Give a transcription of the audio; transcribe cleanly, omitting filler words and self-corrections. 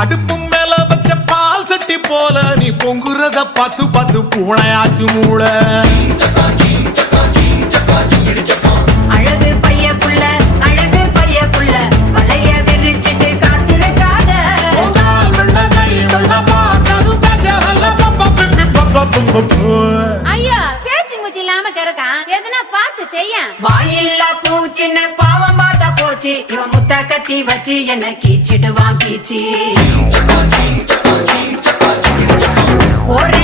அடுப்பு மேல வச்ச பால் சட்டி போல நீ பொங்குறத பார்த்து பார்த்து பூனையாச்சு மூளை. அழகு பைய புள்ள அழகு பைய புள்ள வலைய விரிச்சிட்டு காத்திருக்காத. ஐயோ பேச்சு மூச்சு இல்லாம கிடக்கான், எதுனா பார்த்து செய்ய. வாயில்லா பூச்சின்னு பாவம் பார்த்தா போச்சு, இவன் முத்த கத்தி வச்சு என்ன கீச்சிடுவான் கீச்சி. ஒரு